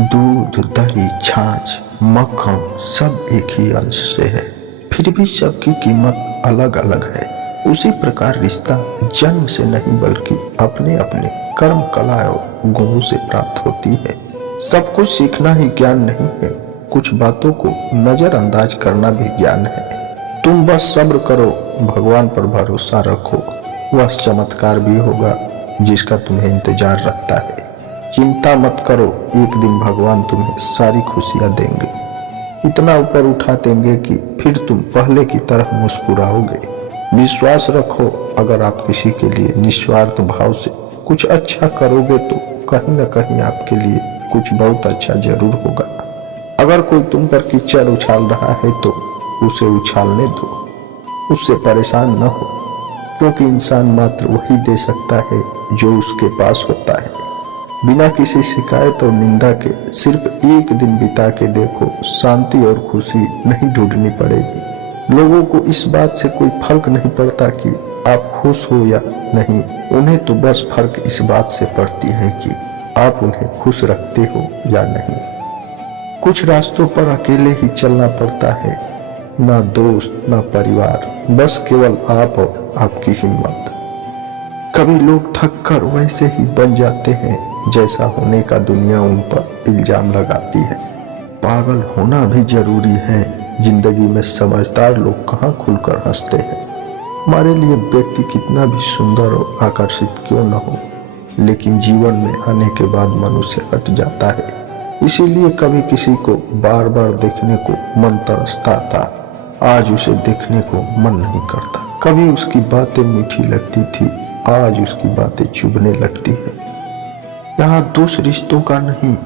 दूध, दही, छाछ, मक्खन सब एक ही अंश से है, फिर भी सबकी कीमत अलग अलग है। उसी प्रकार रिश्ता जन्म से नहीं बल्कि अपने अपने कर्म, कला और गुणों से प्राप्त होती है। सब कुछ सीखना ही ज्ञान नहीं है, कुछ बातों को नजरअंदाज करना भी ज्ञान है। तुम बस सब्र करो, भगवान पर भरोसा रखो, वह चमत्कार भी होगा जिसका तुम्हें इंतजार रहता है। चिंता मत करो, एक दिन भगवान तुम्हें सारी खुशियां देंगे, इतना ऊपर उठा देंगे कि फिर तुम पहले की तरह मुस्कुराओगे। विश्वास रखो, अगर आप किसी के लिए निस्वार्थ भाव से कुछ अच्छा करोगे तो कहीं न कहीं आपके लिए कुछ बहुत अच्छा जरूर होगा। अगर कोई तुम पर कीचड़ उछाल रहा है तो उसे उछालने दो, उससे परेशान न हो, क्योंकि इंसान मात्र वही दे सकता है जो उसके पास होता है। बिना किसी शिकायत और निंदा के सिर्फ एक दिन बिता के देखो, शांति और खुशी नहीं ढूंढनी पड़ेगी। लोगों को इस बात से कोई फर्क नहीं पड़ता कि आप खुश हो या नहीं, उन्हें तो बस फर्क इस बात से पड़ती है कि आप उन्हें खुश रखते हो या नहीं। कुछ रास्तों पर अकेले ही चलना पड़ता है, ना दोस्त ना परिवार, बस केवल आप और आपकी हिम्मत। कभी लोग थक कर वैसे ही बन जाते हैं जैसा होने का दुनिया उन पर इल्जाम लगाती है। पागल होना भी जरूरी है, जिंदगी में समझदार लोग कहाँ खुलकर हंसते हैं। हमारे लिए व्यक्ति कितना भी सुंदर और आकर्षित क्यों न हो, लेकिन जीवन में आने के बाद मनुष्य हट जाता है। इसीलिए कभी किसी को बार बार देखने को मन तरसता था, आज उसे देखने को मन नहीं करता। कभी उसकी बातें मीठी लगती थी, आज उसकी बातें चुभने लगती है। यहाँ दोष रिश्तों का नहीं,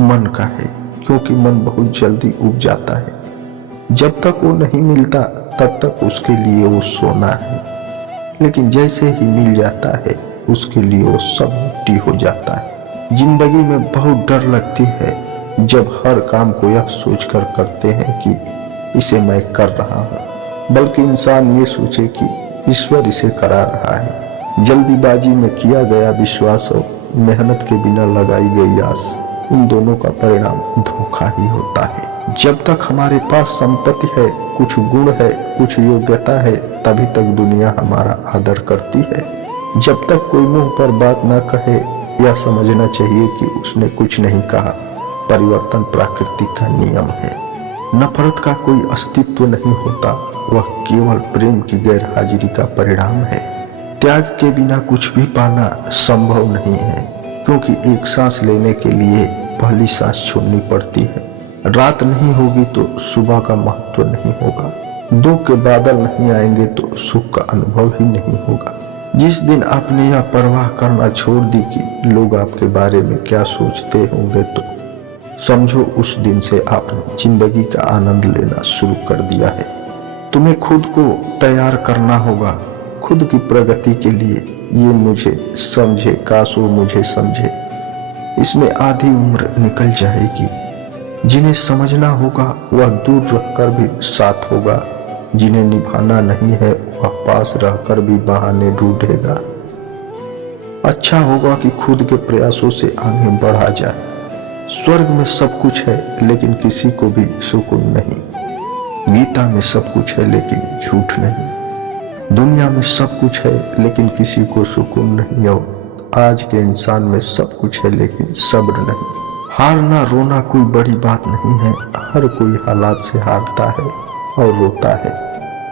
मन का है, क्योंकि मन बहुत जल्दी उब जाता है। जब तक वो नहीं मिलता तब तक उसके लिए वो सोना है, लेकिन जैसे ही मिल जाता है उसके लिए वो सब मिट्टी हो जाता है। जिंदगी में बहुत डर लगती है जब हर काम को यह सोचकर करते हैं कि इसे मैं कर रहा हूँ, बल्कि इंसान ये सोचे कि ईश्वर इसे करा रहा है। जल्दीबाजी में किया गया विश्वास और मेहनत के बिना लगाई गई आस, इन दोनों का परिणाम धोखा ही होता है। जब तक हमारे पास संपत्ति है, कुछ गुण है, कुछ योग्यता है, तभी तक दुनिया हमारा आदर करती है। जब तक कोई मुंह पर बात ना कहे, यह समझना चाहिए कि उसने कुछ नहीं कहा। परिवर्तन प्रकृति का नियम है। नफरत का कोई अस्तित्व नहीं होता, वह केवल प्रेम की गैरहाजिरी का परिणाम है। त्याग के बिना कुछ भी पाना संभव नहीं है, क्योंकि एक सांस लेने के लिए पहली सांस छोड़नी पड़ती है। रात नहीं होगी तो सुबह का महत्व नहीं होगा। दुख के बादल नहीं आएंगे तो सुख का अनुभव ही नहीं होगा। जिस दिन आपने यह परवाह करना छोड़ दी कि लोग आपके बारे में क्या सोचते होंगे, तो समझो उस दिन से आपने जिंदगी का आनंद लेना शुरू कर दिया है। तुम्हें खुद को तैयार करना होगा, खुद की प्रगति के लिए। ये मुझे समझे, काश वो मुझे समझे, इसमें आधी उम्र निकल जाएगी। जिन्हें समझना होगा वह दूर रहकर भी साथ होगा, जिन्हें निभाना नहीं है वह पास रहकर भी बहाने ढूंढेगा। अच्छा होगा कि खुद के प्रयासों से आगे बढ़ा जाए। स्वर्ग में सब कुछ है लेकिन किसी को भी सुकून नहीं। गीता में सब कुछ है लेकिन झूठ नहीं। दुनिया में सब कुछ है लेकिन किसी को सुकून नहीं, और आज के इंसान में सब कुछ है लेकिन सब्र नहीं। हारना रोना कोई बड़ी बात नहीं है, हर कोई हालात से हारता है और रोता है,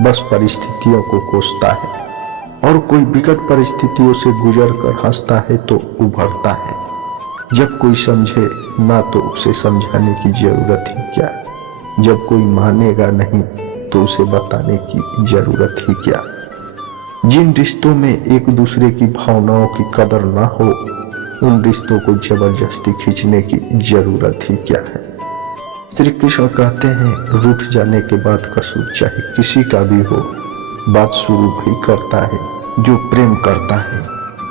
बस परिस्थितियों को कोसता है। और कोई विकट परिस्थितियों से गुजर कर हंसता है तो उभरता है। जब कोई समझे ना तो उसे समझाने की जरूरत ही क्या, जब कोई मानेगा नहीं तो उसे बताने की जरूरत ही क्या। जिन रिश्तों में एक दूसरे की भावनाओं की कदर ना हो, उन रिश्तों को जबरदस्ती खींचने की जरूरत ही क्या है। श्री कृष्ण कहते हैं, रूठ जाने के बाद कसूर चाहे किसी का भी हो, बात शुरू भी करता है जो प्रेम करता है।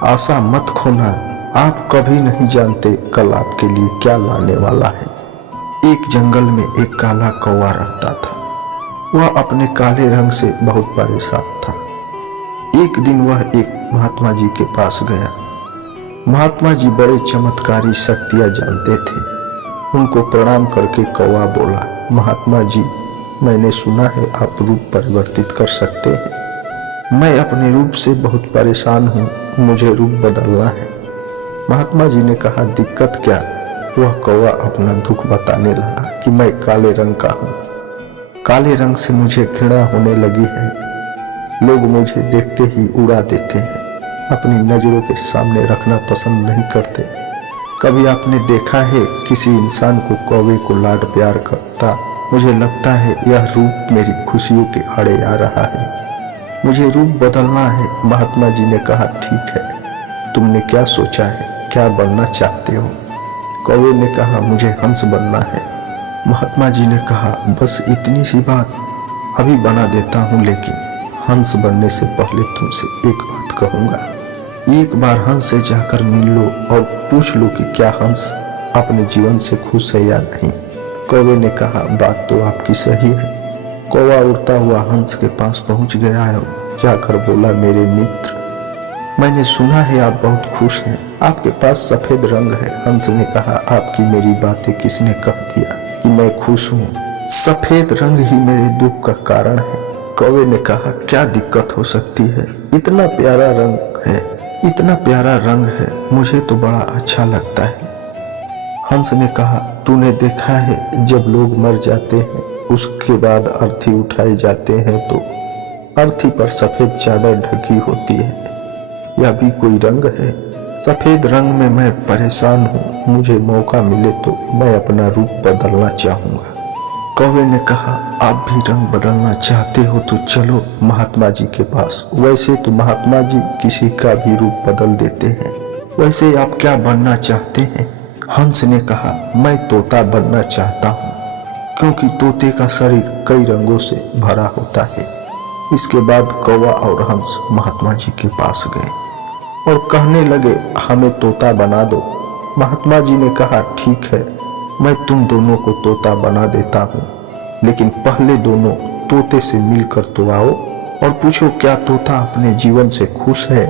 आशा मत खोना, आप कभी नहीं जानते कल आपके लिए क्या लाने वाला है। एक जंगल में एक काला कौवा रहता था। वह अपने काले रंग से बहुत परेशान था। एक दिन वह एक महात्मा जी के पास गया। महात्मा जी बड़े चमत्कारी शक्तियां जानते थे। उनको प्रणाम करके कौवा बोला, महात्मा जी, मैंने सुना है आप रूप परिवर्तित कर सकते हैं। मैं अपने रूप से बहुत परेशान हूँ, मुझे रूप बदलना है। महात्मा जी ने कहा, दिक्कत क्या? वह कौवा अपना दुख बताने लगा कि मैं काले रंग का हूँ। काले रंग से मुझे घृणा होने लगी है। लोग मुझे देखते ही उड़ा देते हैं, अपनी नजरों के सामने रखना पसंद नहीं करते। कभी आपने देखा है किसी इंसान को कौवे को लाड प्यार करता? मुझे लगता है यह रूप मेरी खुशियों के आड़े आ रहा है। मुझे रूप बदलना है। महात्मा जी ने कहा, ठीक है, तुमने क्या सोचा है, क्या बनना चाहते हो? कौवे ने कहा, मुझे हंस बनना है। महात्मा जी ने कहा, बस इतनी सी बात? अभी बना देता हूँ, लेकिन हंस बनने से पहले तुमसे एक बात कहूँगा। एक बार हंस से जाकर मिल लो और पूछ लो कि क्या हंस अपने जीवन से खुश है या नहीं। कौवे ने कहा, बात तो आपकी सही है। कौवा उड़ता हुआ हंस के पास पहुंच गया और जाकर बोला, मेरे मित्र, मैंने सुना है आप बहुत खुश हैं, आपके पास सफेद रंग है। हंस ने कहा, आपकी मेरी बातें किसने कह दिया कि मैं खुश हूँ? सफेद रंग ही मेरे दुख का कारण है। कौवे ने कहा, क्या दिक्कत हो सकती है? इतना प्यारा रंग है, इतना प्यारा रंग है, मुझे तो बड़ा अच्छा लगता है। हंस ने कहा, तूने देखा है जब लोग मर जाते हैं उसके बाद अर्थी उठाए जाते हैं तो अर्थी पर सफेद चादर ढकी होती है। यह भी कोई रंग है? सफेद रंग में मैं परेशान हूँ। मुझे मौका मिले तो मैं अपना रूप बदलना चाहूँगा। कौवे ने कहा, आप भी रंग बदलना चाहते हो तो चलो महात्मा जी के पास। वैसे तो महात्मा जी किसी का भी रूप बदल देते हैं। वैसे आप क्या बनना चाहते हैं? हंस ने कहा, मैं तोता बनना चाहता हूँ, क्योंकि तोते का शरीर कई रंगों से भरा होता है। इसके बाद कौवा और हंस महात्मा जी के पास गए और कहने लगे, हमें तोता बना दो। महात्मा जी ने कहा, ठीक है, मैं तुम दोनों को तोता बना देता हूँ, लेकिन पहले दोनों तोते से मिलकर तो आओ और पूछो क्या तोता अपने जीवन से खुश है।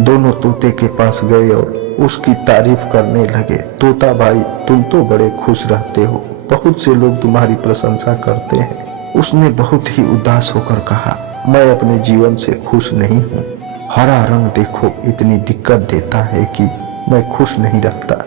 दोनों तोते के पास गए और उसकी तारीफ करने लगे। तोता भाई, तुम तो बड़े खुश रहते हो, बहुत से लोग तुम्हारी प्रशंसा करते हैं। उसने बहुत ही उदास होकर कहा, मैं अपने जीवन से खुश नहीं हूँ। हरा रंग देखो इतनी दिक्कत देता है कि मैं खुश नहीं रहता।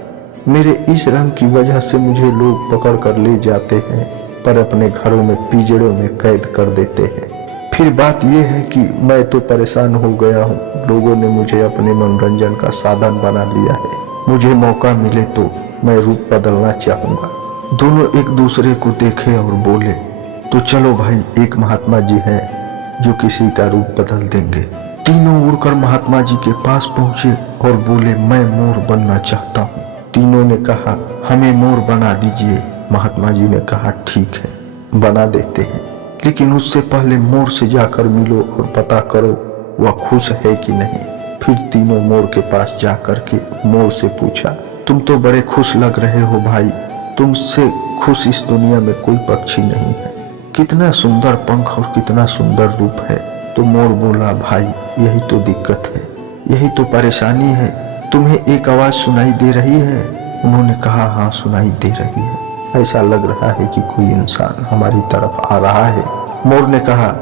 मेरे इस रंग की वजह से मुझे लोग पकड़ कर ले जाते हैं, पर अपने घरों में पिंजड़ों में कैद कर देते हैं। फिर बात यह है कि मैं तो परेशान हो गया हूँ। लोगों ने मुझे अपने मनोरंजन का साधन बना लिया है। मुझे मौका मिले तो मैं रूप बदलना चाहूँगा। दोनों एक दूसरे को देखे और बोले, तो चलो भाई, एक महात्मा जी हैं जो किसी का रूप बदल देंगे। तीनों उड़कर महात्मा जी के पास पहुंचे और बोले, मैं मोर बनना चाहता हूँ। तीनों ने कहा, हमें मोर बना दीजिए। महात्मा जी ने कहा, ठीक है, बना देते हैं, लेकिन उससे पहले मोर से जाकर मिलो और पता करो वह खुश है कि नहीं। फिर तीनों मोर के पास जाकर के मोर से पूछा, तुम तो बड़े खुश लग रहे हो भाई, तुमसे खुश इस दुनिया में कोई पक्षी नहीं है। कितना सुंदर पंख और कितना सुंदर रूप है। तो मोर बोला, भाई यही तो दिक्कत है, यही तो परेशानी है। तुम्हें एक आवाज सुनाई दे रही है? उन्होंने कहा, हाँ सुनाई दे रही है, ऐसा लग रहा है कि कोई इंसान हमारी तरफ आ रहा है। मोर ने कहा,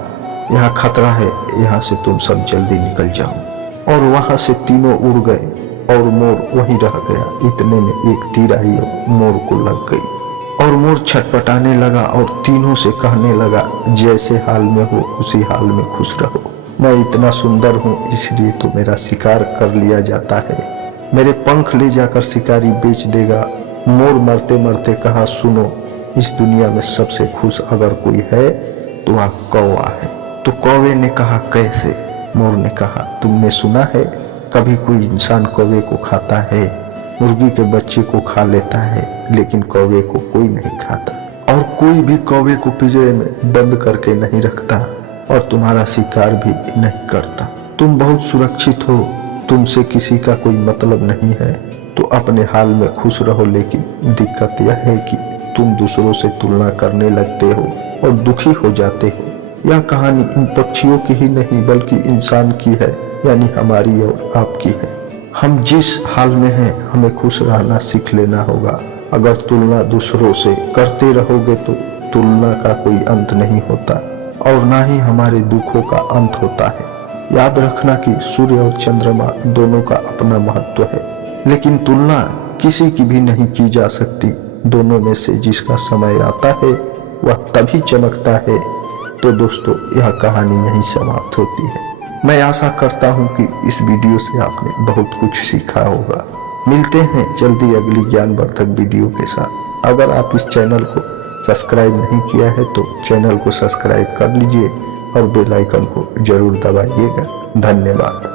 यहाँ खतरा है, यहाँ से तुम सब जल्दी निकल जाओ। और वहां से तीनों उड़ गए और मोर वहीं रह गया। इतने में एक तीर आई और मोर को लग गई और मोर छटपटाने लगा और तीनों से कहने लगा, जैसे हाल में हो उसी हाल में खुश रहो। मैं इतना सुंदर हूँ इसलिए तो मेरा शिकार कर लिया जाता है। मेरे पंख ले जाकर शिकारी बेच देगा। मोर मरते मरते कहा, सुनो, इस दुनिया में सबसे खुश अगर कोई है तो वह कौवा है। तो कौवे ने कहा, कैसे? मोर ने कहा, तुमने सुना है कभी कोई इंसान कौवे को खाता है? मुर्गी के बच्चे को खा लेता है, लेकिन कौवे को कोई नहीं खाता। और कोई भी कौवे को पिंजरे में बंद करके नहीं रखता और तुम्हारा शिकार भी नहीं करता। तुम बहुत सुरक्षित हो, तुमसे किसी का कोई मतलब नहीं है, तो अपने हाल में खुश रहो। लेकिन दिक्कत यह है कि तुम दूसरों से तुलना करने लगते हो और दुखी हो जाते हो। यह कहानी इन पक्षियों की ही नहीं बल्कि इंसान की है, यानी हमारी और आपकी है। हम जिस हाल में हैं हमें खुश रहना सीख लेना होगा। अगर तुलना दूसरों से करते रहोगे तो तुलना का कोई अंत नहीं होता और ना ही हमारे दुखों का अंत होता है। याद रखना कि सूर्य और चंद्रमा दोनों का अपना महत्व है, लेकिन तुलना किसी की भी नहीं की जा सकती। दोनों में से जिसका समय आता है वह तभी चमकता है। तो दोस्तों, यह कहानी यहीं समाप्त होती है। मैं आशा करता हूं कि इस वीडियो से आपने बहुत कुछ सीखा होगा। मिलते हैं जल्दी अगली ज्ञानवर्धक वीडियो के साथ। अगर आप इस चैनल को सब्सक्राइब नहीं किया है तो चैनल को सब्सक्राइब कर लीजिए और बेल आइकन को जरूर दबाइएगा। धन्यवाद।